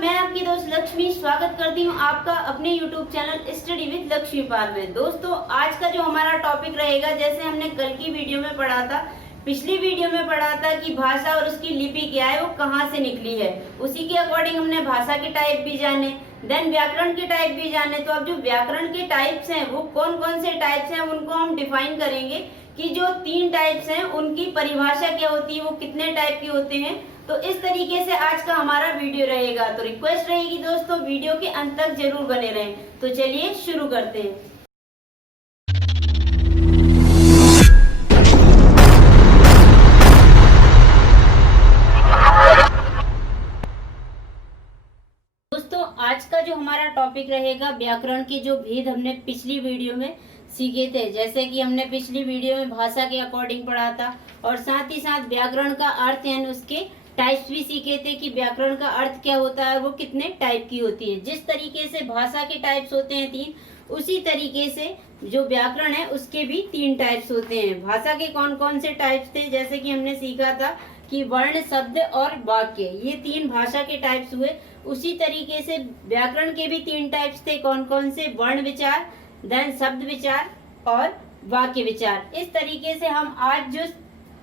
मैं आपकी दोस्त लक्ष्मी स्वागत करती हूँ आपका अपने YouTube channel study with Lakshmi Pal में। दोस्तों आज का जो हमारा टॉपिक रहेगा, जैसे हमने कल की वीडियो में पढ़ा था, पिछली वीडियो में पढ़ा था कि भाषा और उसकी लिपि क्या है, वो कहाँ से निकली है, उसी के अकॉर्डिंग हमने भाषा के टाइप भी जाने, देन व्याकरण के टाइप भी जाने। तो अब जो व्याकरण के टाइप्स हैं वो कौन कौन से टाइप्स हैं उनको हम डिफाइन करेंगे कि जो 3 टाइप्स हैं उनकी परिभाषा क्या होती है, वो कितने टाइप के होते हैं। तो इस तरीके से आज का हमारा वीडियो रहेगा। तो रिक्वेस्ट रहेगी दोस्तों वीडियो के अंत तक जरूर बने रहें। तो चलिए शुरू करते हैं। दोस्तों आज का जो हमारा टॉपिक रहेगा, व्याकरण के जो भेद हमने पिछली वीडियो में सीखे थे, जैसे कि हमने पिछली वीडियो में भाषा के अकॉर्डिंग पढ़ा था और साथ ही साथ व्याकरण का अर्थ यानी उसके टाइप्स भी सीखे थे कि व्याकरण का अर्थ क्या होता है, वो कितने टाइप की होती है। जिस तरीके से भाषा के टाइप्स होते हैं 3, उसी तरीके से जो व्याकरण है उसके भी 3 टाइप्स होते हैं। भाषा के कौन कौन से टाइप्स थे, जैसे कि हमने सीखा था कि वर्ण, शब्द और वाक्य, ये 3 भाषा के टाइप्स हुए। उसी तरीके से व्याकरण के भी 3 टाइप्स थे। कौन कौन से? वर्ण विचार, देन शब्द विचार और वाक्य विचार। इस तरीके से हम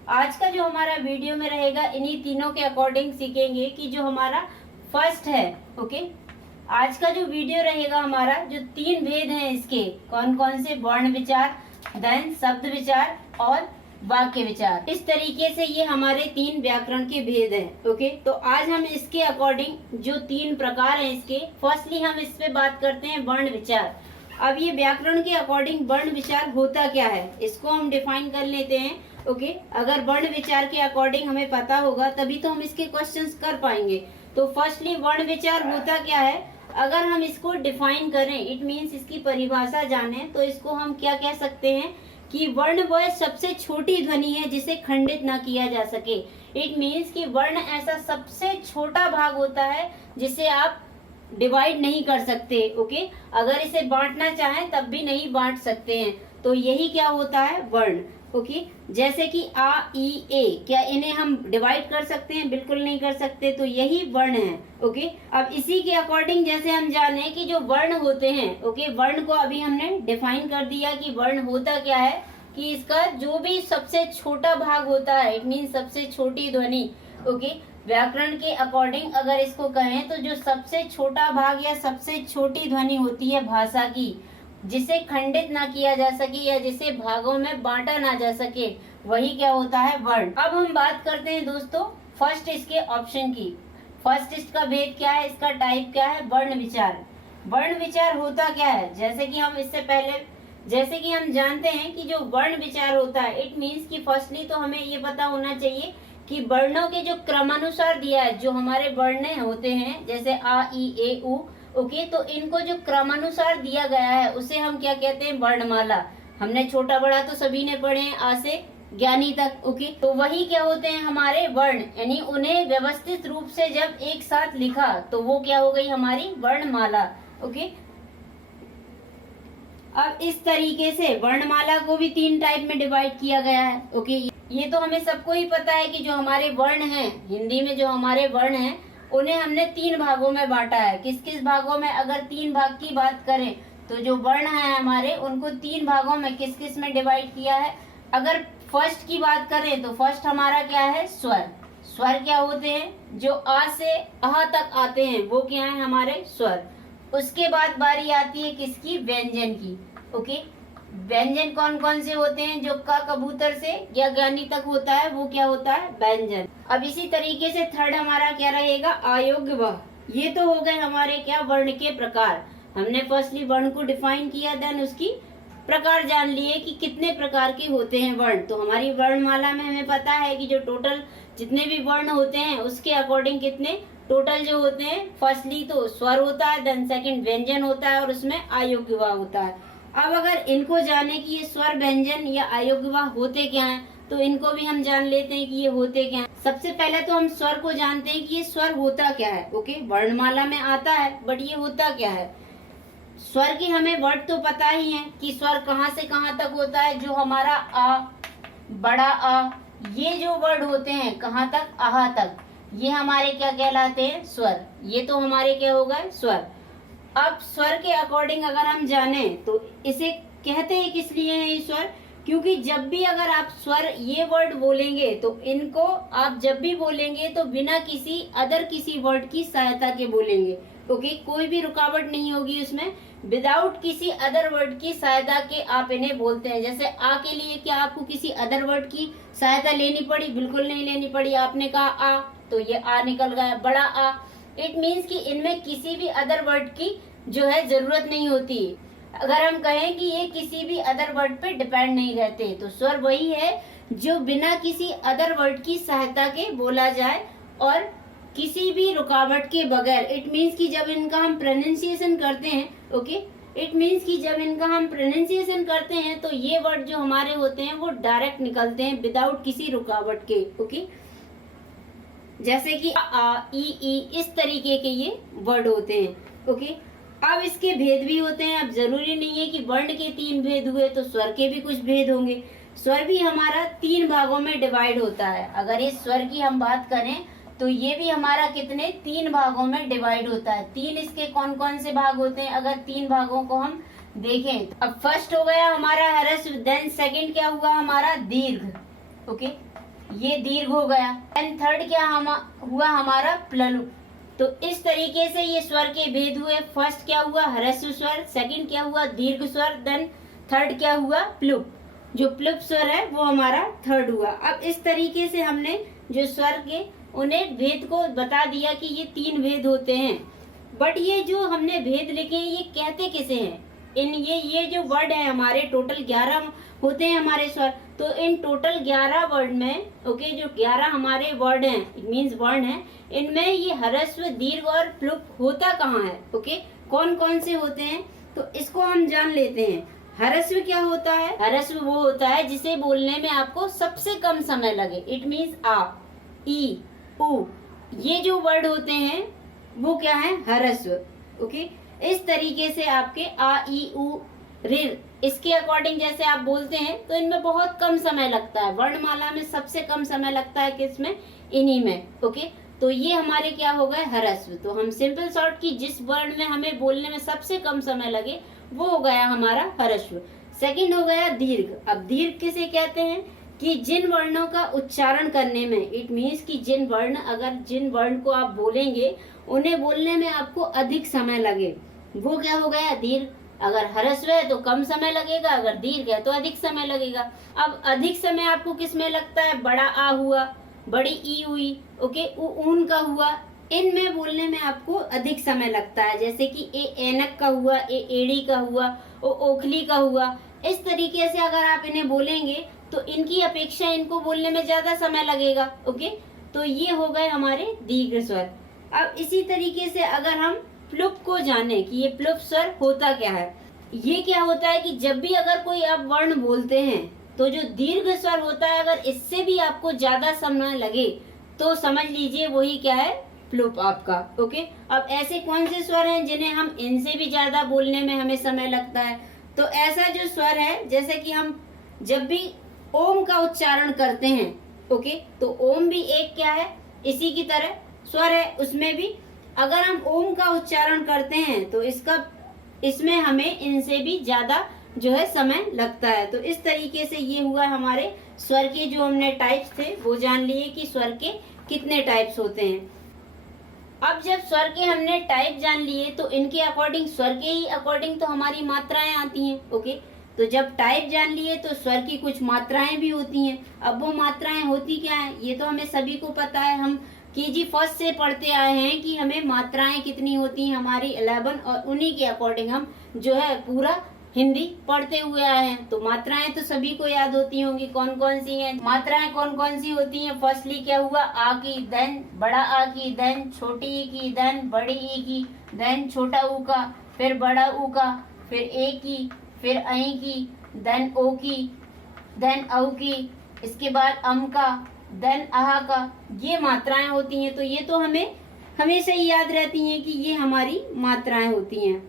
आज का जो हमारा वीडियो में रहेगा, इन्हीं तीनों के अकॉर्डिंग सीखेंगे कि जो हमारा फर्स्ट है, ओके, आज का जो वीडियो रहेगा हमारा, जो 3 भेद हैं इसके, कौन कौन से? वर्ण विचार, देन शब्द विचार और वाक्य विचार। इस तरीके से ये हमारे 3 व्याकरण के भेद हैं। ओके, तो आज हम इसके अकॉर्डिंग जो 3 प्रकार हैं इसके, फर्स्टली हम इस पे बात करते हैं वर्ण विचार। अब ये व्याकरण के अकॉर्डिंग वर्ण विचार होता क्या है, इसको हम डिफाइन कर लेते हैं। ओके, अगर वर्ण विचार के अकॉर्डिंग हमें पता होगा तभी तो हम इसके क्वेश्चंस कर पाएंगे। तो फर्स्टली वर्ण विचार होता क्या है, अगर हम इसको डिफाइन करें, इट मीन्स इसकी परिभाषा जाने, तो इसको हम क्या कह सकते हैं कि वर्ण वह सबसे छोटी ध्वनि है जिसे खंडित ना किया जा सके। इट मीन्स कि वर्ण ऐसा सबसे छोटा भाग होता है जिसे आप डिवाइड नहीं कर सकते। ओके, अगर इसे बांटना चाहें तब भी नहीं बांट सकते हैं। तो यही क्या होता है? वर्ण। ओके, जैसे कि आ, ई, ए, क्या इन्हें हम डिवाइड कर सकते हैं? बिल्कुल नहीं कर सकते। तो यही वर्ण है। ओके, अब इसी के अकॉर्डिंग जैसे हम जाने कि जो वर्ण होते हैं, ओके, वर्ण को अभी हमने डिफाइन कर दिया कि वर्ण होता क्या है, कि इसका जो भी सबसे छोटा भाग होता है, इट मीन सबसे छोटी ध्वनि। ओके, व्याकरण के अकॉर्डिंग अगर इसको कहें तो जो सबसे छोटा भाग या सबसे छोटी ध्वनि होती है भाषा की, जिसे खंडित ना किया जा सके या जिसे भागों में बांटा ना जा सके, वही क्या होता है? वर्ण। अब हम बात करते हैं दोस्तों फर्स्ट इसके ऑप्शन की। फर्स्ट इसका भेद क्या है, इसका टाइप क्या है? वर्ण विचार। वर्ण विचार होता क्या है, जैसे कि हम इससे पहले जैसे कि हम जानते हैं कि जो वर्ण विचार होता है, इट मीन्स कि फर्स्टली तो हमें ये पता होना चाहिए कि वर्णों के जो क्रमानुसार दिया है, जो हमारे वर्ण होते हैं जैसे आ, ई, ए, उ, ओके, तो इनको जो क्रमानुसार दिया गया है उसे हम क्या कहते हैं? वर्णमाला। हमने छोटा बड़ा तो सभी ने पढ़े हैं, आ से ज्ञानी तक। ओके, तो वही क्या होते हैं? हमारे वर्ण, यानी उन्हें व्यवस्थित रूप से जब एक साथ लिखा तो वो क्या हो गई? हमारी वर्णमाला। ओके, अब इस तरीके से वर्णमाला को भी 3 टाइप में डिवाइड किया गया है। ओके, ये तो हमें सबको ही पता है कि जो हमारे वर्ण हैं, हिंदी में जो हमारे वर्ण हैं, उन्हें हमने 3 भागों में बांटा है। किस किस भागों में? अगर 3 भाग की बात करें तो जो वर्ण है हमारे, उनको 3 भागों में किस किस में डिवाइड किया है। अगर फर्स्ट की बात करें तो फर्स्ट हमारा क्या है? स्वर। स्वर क्या होते हैं? जो आ से अह तक आते हैं वो क्या है? हमारे स्वर। उसके बाद बारी आती है किसकी? व्यंजन की। ओके, व्यंजन कौन कौन से होते हैं? जो का कबूतर से या ज्ञानी तक होता है वो क्या होता है? व्यंजन। अब इसी तरीके से थर्ड हमारा क्या रहेगा? अयोग्य व। ये तो हो गए हमारे क्या? वर्ण के प्रकार। हमने फर्स्टली वर्ण को डिफाइन किया, देन उसकी प्रकार जान लिए कि कितने प्रकार के होते हैं वर्ण। तो हमारी वर्णमाला में हमें पता है कि जो टोटल जितने भी वर्ण होते हैं उसके अकॉर्डिंग कितने टोटल जो होते हैं, फर्स्टली तो स्वर होता है, देन सेकंड व्यंजन होता है और उसमें अयोग्य व होता है। अब अगर इनको जाने कि ये स्वर, व्यंजन या अयोग्य व होते क्या हैं, तो इनको भी हम जान लेते हैं कि ये होते क्या हैं। सबसे पहले तो हम स्वर को जानते हैं कि ये स्वर होता क्या है। ओके, वर्णमाला में आता है बट ये होता क्या है। स्वर की हमें वर्ड तो पता ही है कि स्वर कहाँ से कहाँ तक होता है। जो हमारा आ, बड़ा आ, ये जो वर्ड होते हैं कहाँ तक? आहा तक। ये हमारे क्या कहलाते हैं, स्वर। ये तो हमारे क्या होगा, स्वर। अब स्वर के अकॉर्डिंग अगर हम जाने तो इसे कहते हैं किस लिए है ये स्वर, क्योंकि जब भी अगर आप स्वर ये वर्ड बोलेंगे तो इनको आप जब भी बोलेंगे तो बिना किसी वर्ड की सहायता के बोलेंगे। ओके, कोई भी रुकावट नहीं होगी उसमें, विदाउट किसी अदर वर्ड की सहायता के आप इन्हें बोलते हैं। जैसे आ के लिए क्या आपको किसी अदर वर्ड की सहायता लेनी पड़ी? बिल्कुल नहीं लेनी पड़ी। आपने कहा आ तो ये आ निकल गया, बड़ा आ। इट मीन्स कि इनमें किसी भी अदर वर्ड की जो है जरूरत नहीं होती। अगर हम कहें कि ये किसी भी अदर वर्ड पे डिपेंड नहीं रहते, तो स्वर वही है जो बिना किसी अदर वर्ड की सहायता के बोला जाए और किसी भी रुकावट के बगैर। इट मीन्स कि जब इनका हम प्रोनाउंसिएशन करते हैं, ओके, इट मीन्स कि जब इनका हम प्रोनाउंसिएशन करते हैं तो ये वर्ड जो हमारे होते हैं वो डायरेक्ट निकलते हैं विदाउट किसी रुकावट के। ओके, जैसे कि आ, ई, इस तरीके के ये वर्ड होते हैं। ओके, अब इसके भेद भी होते हैं। अब जरूरी नहीं है कि वर्ण के 3 भेद हुए तो स्वर के भी कुछ भेद होंगे। स्वर भी हमारा 3 भागों में डिवाइड होता है। अगर इस स्वर की हम बात करें तो ये भी हमारा कितने 3 भागों में डिवाइड होता है। 3 इसके कौन कौन से भाग होते हैं? अगर 3 भागों को हम देखें, अब फर्स्ट हो गया हमारा ह्रस्व, देन सेकंड क्या हुआ हमारा, दीर्घ। ओके, ये दीर्घ हो गया। देन थर्ड क्या हुआ हमारा, प्लुप। तो इस तरीके से ये स्वर के भेद हुए। फर्स्ट क्या हुआ, ह्रस्व स्वर, सेकंड क्या हुआ, दीर्घ स्वर, देन थर्ड क्या हुआ, प्लुप। जो प्लुप स्वर है वो हमारा थर्ड हुआ। अब इस तरीके से हमने जो स्वर के उन्हें भेद को बता दिया कि ये 3 भेद होते हैं। बट ये जो हमने भेद लिखे हैं ये कहते किसे हैं? इन ये जो वर्ड है हमारे टोटल 11 होते हैं हमारे स्वर। तो इन टोटल 11 वर्ड में, ओके, जो 11 हमारे वर्ड हैं, इट मीन्स वर्ण हैं, इनमें ये ह्रस्व, दीर्घ और प्लुप होता कहाँ है? ओके, कौन कौन से होते हैं तो इसको हम जान लेते हैं। ह्रस्व क्या होता है? ह्रस्व वो होता है जिसे बोलने में आपको सबसे कम समय लगे। इट मीन्स आ, ई, उ, ये जो वर्ड होते हैं वो क्या है, ह्रस्व। ओके, इस तरीके से आपके आ, ई, उ, ऋ, इसके अकॉर्डिंग जैसे आप बोलते हैं तो इनमें बहुत कम समय लगता है। वर्णमाला में सबसे कम समय लगता है किसमें, इन्हीं में। ओके, तो ये हमारे क्या हो गए, ह्रस्व। तो हम सिंपल शॉर्ट की जिस वर्ड में हमें बोलने में सबसे कम समय लगे वो हो गया हमारा ह्रस्व। सेकंड हो गया दीर्घ। अब दीर्घ किसे कहते हैं कि जिन वर्णों का उच्चारण करने में, इट मीन्स कि जिन वर्ण को आप बोलेंगे उन्हें बोलने में आपको अधिक समय लगे, वो क्या हो गया, दीर्घ। अगर ह्रस्व है तो कम समय लगेगा, अगर दीर्घ है तो अधिक समय लगेगा। अब अधिक समय आपको किस में लगता है, बड़ा आ हुआ, बड़ी ई हुई, ओके, ऊन का हुआ, इनमें बोलने में आपको अधिक समय लगता है। जैसे कि ए ऐनक का हुआ, ए एड़ी का हुआ, ओ ओखली का हुआ। इस तरीके से अगर आप इन्हें बोलेंगे तो इनकी अपेक्षा इनको बोलने में ज्यादा समय लगेगा। ओके, तो ये हो गए हमारे दीर्घ स्वर। अब इसी तरीके से अगर हम प्लुप को जाने कि ये प्लुप स्वर होता क्या है, ये क्या होता है कि जब भी अगर कोई आप वर्ण बोलते हैं तो जो दीर्घ स्वर होता है अगर इससे भी आपको ज्यादा समय लगे तो समझ लीजिए वही क्या है, प्लुप आपका। ओके, अब ऐसे कौन से स्वर हैं जिन्हें हम इनसे भी ज्यादा बोलने में हमें समय लगता है? तो ऐसा जो स्वर है, जैसे कि हम जब भी ओम का उच्चारण करते हैं, ओके, तो ओम भी एक क्या है, इसी की तरह स्वर है। उसमें भी अगर हम ओम का उच्चारण करते हैं तो इसमें हमें इनसे भी ज्यादा जो है समय लगता है। तो इस तरीके से ये हुआ हमारे स्वर के जो हमने टाइप्स थे वो जान लिए कि स्वर के कितने टाइप्स होते हैं। अब जब स्वर के हमने टाइप जान लिए तो इनके अकॉर्डिंग, स्वर के ही अकॉर्डिंग तो हमारी मात्राएं आती हैं। ओके, तो जब टाइप जान लिए तो स्वर की कुछ मात्राएं भी होती हैं। अब वो मात्राएं होती क्या है ये तो हमें सभी को पता है, हम केजी फर्स्ट से पढ़ते आए हैं कि हमें मात्राएं कितनी होती हैं हमारी 11, और उन्हीं के अकॉर्डिंग हम जो है पूरा हिंदी पढ़ते हुए आए हैं। तो मात्राएं तो सभी को याद होती होंगी, कौन कौन सी हैं मात्राएं, कौन कौन सी होती हैं। फर्स्टली क्या हुआ, आ की, देन बड़ा आ की, देन छोटी ई की, देन बड़ी ई की, देन छोटा ऊ का, फिर बड़ा ऊ का, फिर ए की, फिर ऐ की, देन ओ की, देन औ की, इसके बाद अम का, देन अहा का। ये मात्राएं होती हैं। तो ये तो हमें हमेशा ही याद रहती हैं कि ये हमारी मात्राएं होती हैं।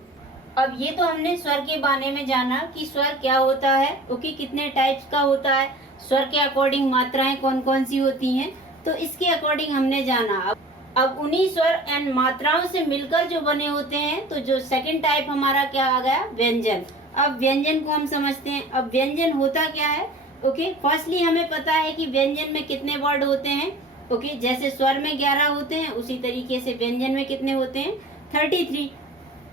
अब ये तो हमने स्वर के बारे में जाना कि स्वर क्या होता है, ओके, कितने टाइप्स का होता है, स्वर के अकॉर्डिंग मात्राएं कौन कौन सी होती हैं। तो इसके अकॉर्डिंग हमने जाना। अब उन्हीं स्वर एंड मात्राओं से मिलकर जो बने होते हैं, तो जो सेकंड टाइप हमारा क्या आ गया, व्यंजन। अब व्यंजन को हम समझते हैं। अब व्यंजन होता क्या है, ओके। फर्स्टली हमें पता है कि व्यंजन में कितने वर्ड होते हैं, ओके। जैसे स्वर में 11 होते हैं, उसी तरीके से व्यंजन में कितने होते हैं, 33।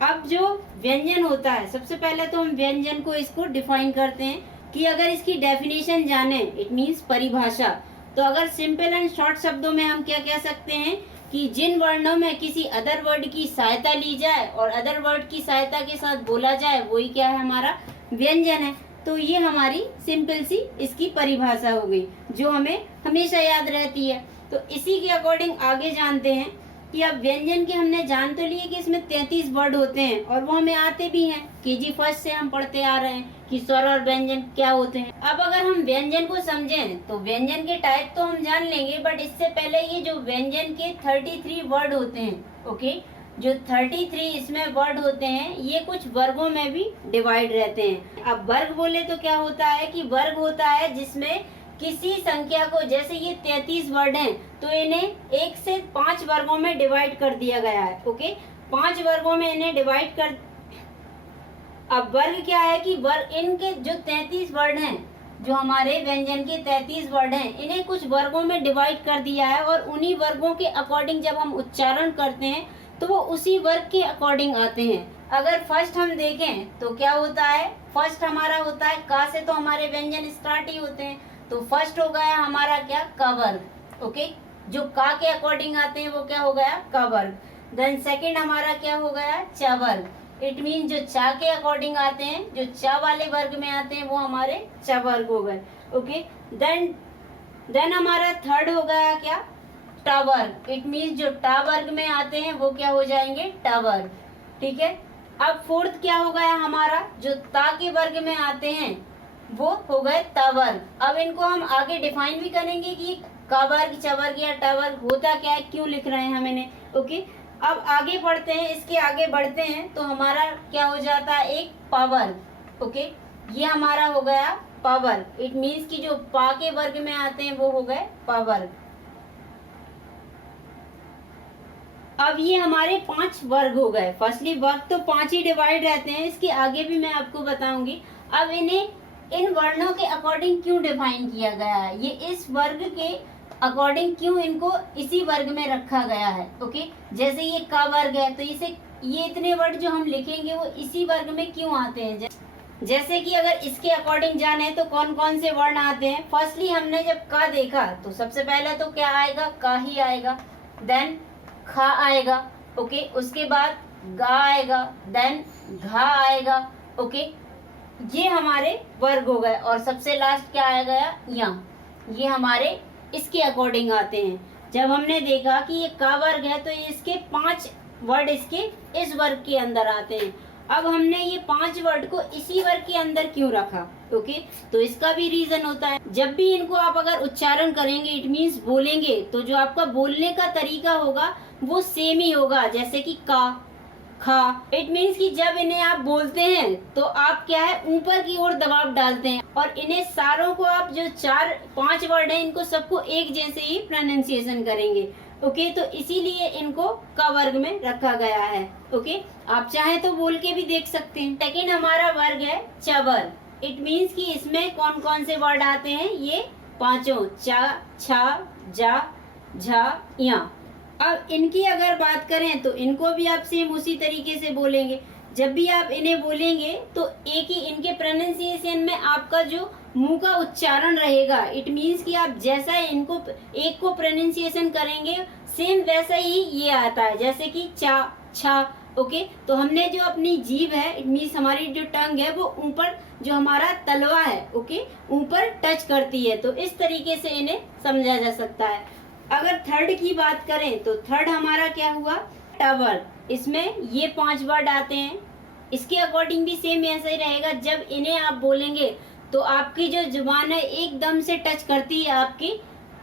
अब जो व्यंजन होता है, सबसे पहले तो हम व्यंजन को इसको डिफाइन करते हैं कि अगर इसकी डेफिनेशन जाने, इट मीन्स परिभाषा, तो अगर सिंपल एंड शॉर्ट शब्दों में हम क्या कह सकते हैं कि जिन वर्णों में किसी अदर वर्ड की सहायता ली जाए और अदर वर्ड की सहायता के साथ बोला जाए, वही क्या है, हमारा व्यंजन है। तो ये हमारी सिंपल सी इसकी परिभाषा हो गई, जो हमें हमेशा याद रहती है। तो इसी के अकॉर्डिंग आगे जानते हैं कि अब व्यंजन के हमने जान तो लिए कि इसमें 33 वर्ड होते हैं और वो हमें आते भी हैं। केजी फर्स्ट से हम पढ़ते आ रहे हैं कि स्वर और व्यंजन क्या होते हैं। अब अगर हम व्यंजन को समझें तो व्यंजन के टाइप तो हम जान लेंगे, बट इससे पहले ये जो व्यंजन के 33 वर्ड होते हैं, ओके, जो 33 इसमें वर्ड होते हैं, ये कुछ वर्गों में भी डिवाइड रहते हैं। अब वर्ग बोले तो क्या होता है कि वर्ग होता है जिसमें किसी संख्या को, जैसे ये 33 वर्ड हैं, तो इन्हें 1 से 5 वर्गों में डिवाइड कर दिया गया है, ओके। 5 वर्गों में इन्हें डिवाइड कर। अब वर्ग क्या है कि वर्ग, इनके जो 33 वर्ड हैं, जो हमारे व्यंजन के 33 वर्ड हैं, इन्हें कुछ वर्गों में डिवाइड कर दिया है और उन्हीं वर्गों के अकॉर्डिंग जब हम उच्चारण करते हैं तो वो उसी वर्ग के अकॉर्डिंग आते हैं। अगर फर्स्ट हम देखें तो क्या होता है, फर्स्ट हमारा होता है का से, तो हमारे व्यंजन स्टार्ट ही होते हैं। तो फर्स्ट हो गया हमारा क्या, का वर्ग, ओके। जो का के अकॉर्डिंग आते हैं वो क्या हो गया, का वर्ग। देन सेकंड हमारा क्या हो गया, चा वर्ग। इट मीन जो चा के अकॉर्डिंग आते हैं, जो चा वाले वर्ग में आते हैं, वो हमारे चा वर्ग हो गए, ओके। देन हमारा थर्ड हो गया क्या, टा वर्ग। इट मीन जो टा वर्ग में आते हैं वो क्या हो जाएंगे, टा वर्ग, ठीक है। अब फोर्थ क्या हो गया हमारा, जो ता के वर्ग में आते हैं वो हो गए ता वर्ग। अब इनको हम आगे डिफाइन भी करेंगे कि का वर्ग, चा वर्ग या टा वर्ग होता क्या है, क्यों लिख रहे हैं हम इन्हें, ओके। अब आगे पढ़ते हैं, इसके आगे बढ़ते हैं तो हमारा क्या हो जाता है, एक पावर, ओके। ये हमारा हो गया पावर। इट मीन्स कि जो पा के वर्ग में आते हैं वो हो गए पावर। अब ये हमारे 5 वर्ग हो गए। फर्स्टली वर्ग तो 5 ही डिवाइड रहते हैं, इसके आगे भी मैं आपको बताऊंगी। अब इन्हें इन वर्णों के अकॉर्डिंग क्यों डिफाइन किया गया है, ये इस वर्ग के अकॉर्डिंग क्यों इनको इसी वर्ग में रखा गया है, ओके। जैसे ये का वर्ग है तो इसे, ये इतने वर्ड जो हम लिखेंगे वो इसी वर्ग में क्यों आते हैं। जैसे कि अगर इसके अकॉर्डिंग जाने तो कौन कौन से वर्ण आते हैं। फर्स्टली हमने जब का देखा तो सबसे पहले तो क्या आएगा, का ही आएगा। देन खा आएगा, ओके। उसके बाद गा आएगा, देन घा आएगा, ओके। ये हमारे वर्ग हो गए। और सबसे लास्ट क्या आ गया, या। ये हमारे इसके अकॉर्डिंग आते हैं। जब हमने देखा कि ये का वर्ग है तो ये इसके 5 वर्ड इसके इस वर्ग के अंदर आते हैं। अब हमने ये 5 वर्ड को इसी वर्ग के अंदर क्यों रखा, ओके। तो इसका भी रीजन होता है, जब भी इनको आप अगर उच्चारण करेंगे, इट मीन्स बोलेंगे, तो जो आपका बोलने का तरीका होगा वो सेम ही होगा। जैसे कि का, खा, इट मीन्स कि जब इन्हें आप बोलते हैं तो आप क्या है, ऊपर की ओर दबाव डालते हैं और इन्हें सारों को आप जो 4-5 वर्ड हैं इनको सबको एक जैसे ही प्रोनाउंसिएशन करेंगे, ओके। तो इसीलिए इनको का वर्ग में रखा गया है, ओके। आप चाहे तो बोल के भी देख सकते हैं। सेकेंड हमारा वर्ग है च वर्ग। इट मीन्स कि इसमें कौन कौन से वर्ड आते हैं, ये 5, चा, छा, जा, झा, या। अब इनकी अगर बात करें तो इनको भी आप सेम उसी तरीके से बोलेंगे। जब भी आप इन्हें बोलेंगे तो एक ही इनके प्रोनाउंसिएशन में आपका जो मुंह का उच्चारण रहेगा, इट मीन्स कि आप जैसा इनको एक को प्रोनाउंसिएशन करेंगे सेम वैसा ही ये आता है। जैसे कि चा, छा, ओके। तो हमने जो अपनी जीभ है, इट मीन्स हमारी जो टंग है वो ऊपर, जो हमारा तलवा है, ओके, ऊपर टच करती है। तो इस तरीके से इन्हें समझा जा सकता है। अगर थर्ड की बात करें तो थर्ड हमारा क्या हुआ, टावर। इसमें ये 5 वर्ड आते हैं। इसके अकॉर्डिंग भी सेम ऐसा ही रहेगा। जब इन्हें आप बोलेंगे तो आपकी जो जुबान है एकदम से टच करती है आपकी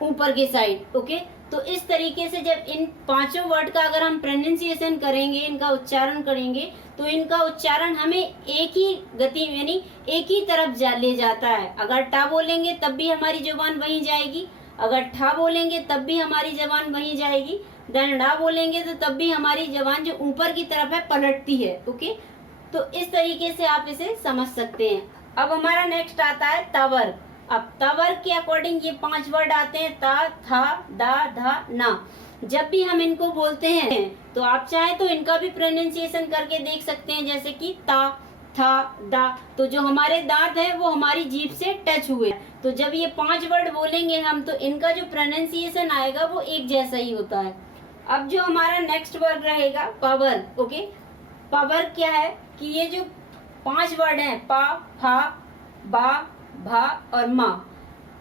ऊपर की साइड, ओके। तो इस तरीके से जब इन 5 वर्ड का अगर हम प्रोनाउंसिएशन करेंगे, इनका उच्चारण करेंगे, तो इनका उच्चारण हमें एक ही गति यानी एक ही तरफ ले जाता है। अगर टा बोलेंगे तब भी हमारी जुबान वहीं जाएगी, अगर ठा बोलेंगे तब भी हमारी जबान वहीं जाएगी, देन ड़ा बोलेंगे तो तब भी हमारी जबान जो ऊपर की तरफ है पलटती है। ओके, तो इस तरीके से आप इसे समझ सकते हैं। अब हमारा नेक्स्ट आता है तवर। अब तवर के अकॉर्डिंग ये 5 वर्ड आते हैं, ता, था, दा, धा, ना। जब भी हम इनको बोलते हैं तो आप चाहें तो इनका भी प्रोनाउंसिएशन करके देख सकते हैं, जैसे कि ता, था, दा। तो जो हमारे दांत है वो हमारी जीभ से टच हुए, तो जब ये 5 वर्ड बोलेंगे हम तो इनका जो प्रोनाउंसिएशन आएगा वो एक जैसा ही होता है। अब जो हमारा नेक्स्ट वर्ड रहेगा पावर। ओके, पावर क्या है कि ये जो 5 वर्ड हैं पा, फा, बा, भा और मा,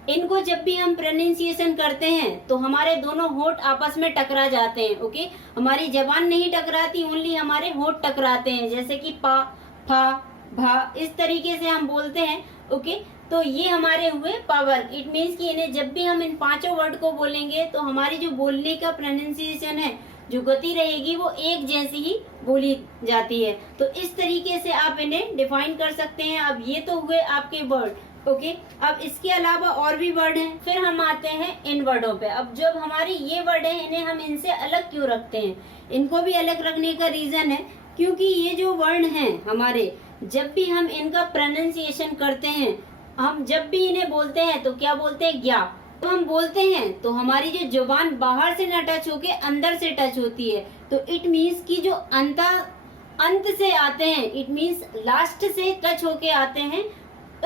इनको जब भी हम प्रोनाउंसिएशन करते हैं तो हमारे दोनों होंठ आपस में टकरा जाते हैं। ओके, हमारी जबान नहीं टकराती, ओनली हमारे होंठ टकराते हैं, जैसे कि पा, फा, भा, इस तरीके से हम बोलते हैं। ओके, तो ये हमारे हुए पावर। इट मीन्स कि इन्हें जब भी हम इन 5 वर्ड को बोलेंगे तो हमारी जो बोलने का प्रोनाउंसिएशन है, जो गति रहेगी वो एक जैसी ही बोली जाती है। तो इस तरीके से आप इन्हें डिफाइन कर सकते हैं। अब ये तो हुए आपके वर्ड। ओके, अब इसके अलावा और भी वर्ड हैं। फिर हम आते हैं इन वर्डों पे। अब जब हमारी ये वर्ड है, इन्हें हम इनसे अलग क्यों रखते हैं? इनको भी अलग रखने का रीजन है क्योंकि ये जो वर्ड हैं हमारे, जब भी हम इनका प्रोनाउंसिएशन करते हैं, हम जब भी इन्हें बोलते हैं तो क्या बोलते हैं? ज्ञा। तो हम बोलते हैं तो हमारी जो जुबान बाहर से न टच होके अंदर से टच होती है, तो इट मीन्स कि जो अंत से आते हैं, इट मीन्स लास्ट से टच होके आते हैं,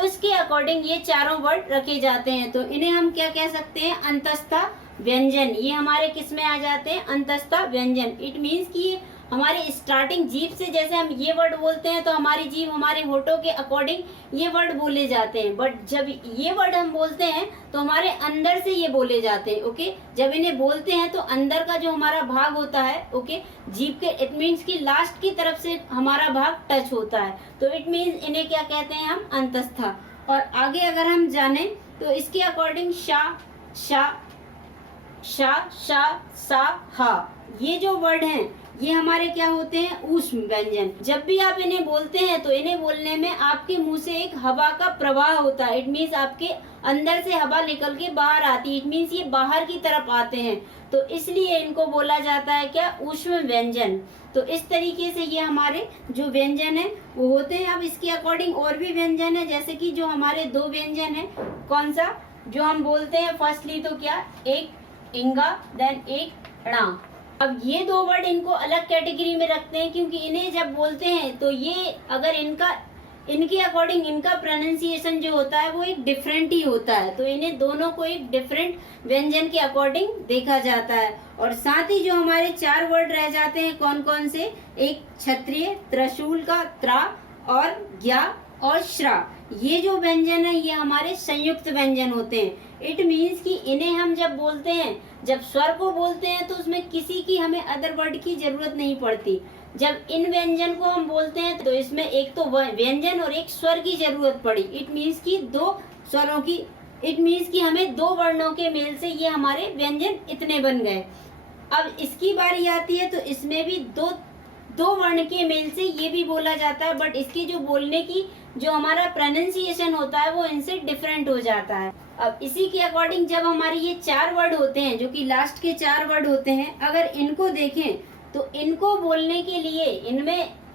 उसके अकॉर्डिंग ये चारों वर्ड रखे जाते हैं। तो इन्हें हम क्या कह सकते हैं? अंतस्था व्यंजन। ये हमारे किस में आ जाते हैं? अंतस्था व्यंजन। इट मीन्स कि ये हमारे स्टार्टिंग जीभ से, जैसे हम ये वर्ड बोलते हैं तो हमारी जीभ हमारे होठों के अकॉर्डिंग ये वर्ड बोले जाते हैं, बट जब ये वर्ड हम बोलते हैं तो हमारे अंदर से ये बोले जाते हैं। ओके, जब इन्हें बोलते हैं तो अंदर का जो हमारा भाग होता है, ओके, जीभ के, इट मीन्स कि लास्ट की तरफ से हमारा भाग टच होता है, तो इट मीन्स इन्हें क्या कहते हैं हम? अंतस्था। और आगे अगर हम जाने तो इसके अकॉर्डिंग शा, शा, शा, शा, सा, हा, ये जो वर्ड हैं ये हमारे क्या होते हैं? ऊष्म व्यंजन। जब भी आप इन्हें बोलते हैं तो इन्हें बोलने में आपके मुंह से एक हवा का प्रवाह होता है। इट मीन्स आपके अंदर से हवा निकल के बाहर आती है, इट मीन्स ये बाहर की तरफ आते हैं, तो इसलिए इनको बोला जाता है क्या? ऊष्म व्यंजन। तो इस तरीके से ये हमारे जो व्यंजन है वो होते हैं। अब इसके अकॉर्डिंग और भी व्यंजन है, जैसे कि जो हमारे 2 व्यंजन है, कौन सा? जो हम बोलते हैं फर्स्टली तो क्या? एक इंगा, देन एक णा। अब ये 2 वर्ड इनको अलग कैटेगरी में रखते हैं क्योंकि इन्हें जब बोलते हैं तो ये अगर इनके अकॉर्डिंग इनका प्रोनाउंसिएशन जो होता है वो एक डिफरेंट ही होता है, तो इन्हें दोनों को एक डिफरेंट व्यंजन के अकॉर्डिंग देखा जाता है। और साथ ही जो हमारे 4 वर्ड रह जाते हैं, कौन कौन से? एक क्षत्रिय, त्रिशूल का त्रा, और ज्ञा और श्रा। ये जो व्यंजन है ये हमारे संयुक्त व्यंजन होते हैं। इट मीन्स कि इन्हें हम जब बोलते हैं, जब स्वर को बोलते हैं तो उसमें किसी की हमें अदर वर्ड की जरूरत नहीं पड़ती। जब इन व्यंजन को हम बोलते हैं तो इसमें एक तो व्यंजन और एक स्वर की जरूरत पड़ी। इट मीन्स कि 2 स्वरों की, इट मीन्स कि हमें 2 वर्णों के मेल से ये हमारे व्यंजन इतने बन गए। अब इसकी बारी आती है तो इसमें भी दो वर्ण के मेल से ये भी बोला जाता है, बट इसकी जो बोलने की जो हमारा प्रोनाउंसिएशन होता है वो इनसे डिफरेंट हो जाता है। अब इसी के अकॉर्डिंग जब हमारे ये 4 वर्ड होते हैं, जो कि लास्ट के 4 वर्ड होते हैं, अगर इनको देखें तो इनको बोलने के लिए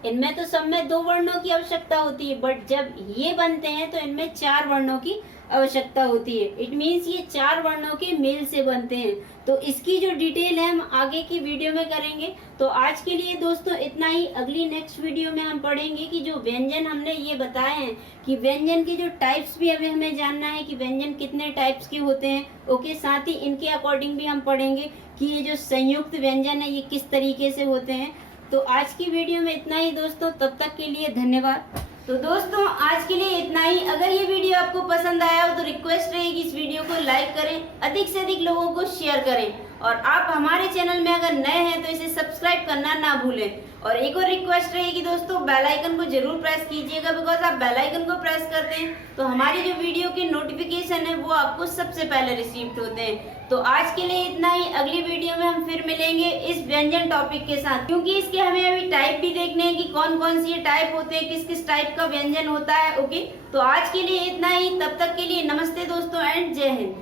इनमें तो सब में 2 वर्णों की आवश्यकता होती है, बट जब ये बनते हैं तो इनमें 4 वर्णों की आवश्यकता होती है। इट मीन्स ये 4 वर्णों के मेल से बनते हैं। तो इसकी जो डिटेल है हम आगे की वीडियो में करेंगे। तो आज के लिए दोस्तों इतना ही। अगली नेक्स्ट वीडियो में हम पढ़ेंगे कि जो व्यंजन हमने ये बताए हैं कि व्यंजन के जो टाइप्स भी हमें जानना है कि व्यंजन कितने टाइप्स के होते हैं। ओके, साथ ही इनके अकॉर्डिंग भी हम पढ़ेंगे कि ये जो संयुक्त व्यंजन है ये किस तरीके से होते हैं। तो आज की वीडियो में इतना ही दोस्तों, तब तक के लिए धन्यवाद। तो दोस्तों आज के लिए इतना ही। अगर ये वीडियो आपको पसंद आया हो तो रिक्वेस्ट रहेगी इस वीडियो को लाइक करें, अधिक से अधिक लोगों को शेयर करें, और आप हमारे चैनल में अगर नए हैं तो इसे सब्सक्राइब करना ना भूलें। और एक और रिक्वेस्ट रहेगी दोस्तों, बेल आइकन को जरूर प्रेस कीजिएगा, बिकॉज आप बेल आइकन को प्रेस करते हैं तो हमारी जो वीडियो की नोटिफिकेशन है वो आपको सबसे पहले रिसीव होते हैं। तो आज के लिए इतना ही। अगली वीडियो में हम फिर मिलेंगे इस व्यंजन टॉपिक के साथ, क्योंकि इसके हमें अभी टाइप भी देखने हैं कि कौन कौन सी टाइप होते हैं, किस किस टाइप का व्यंजन होता है। ओके, तो आज के लिए इतना ही। तब तक के लिए नमस्ते दोस्तों एंड जय हिंद।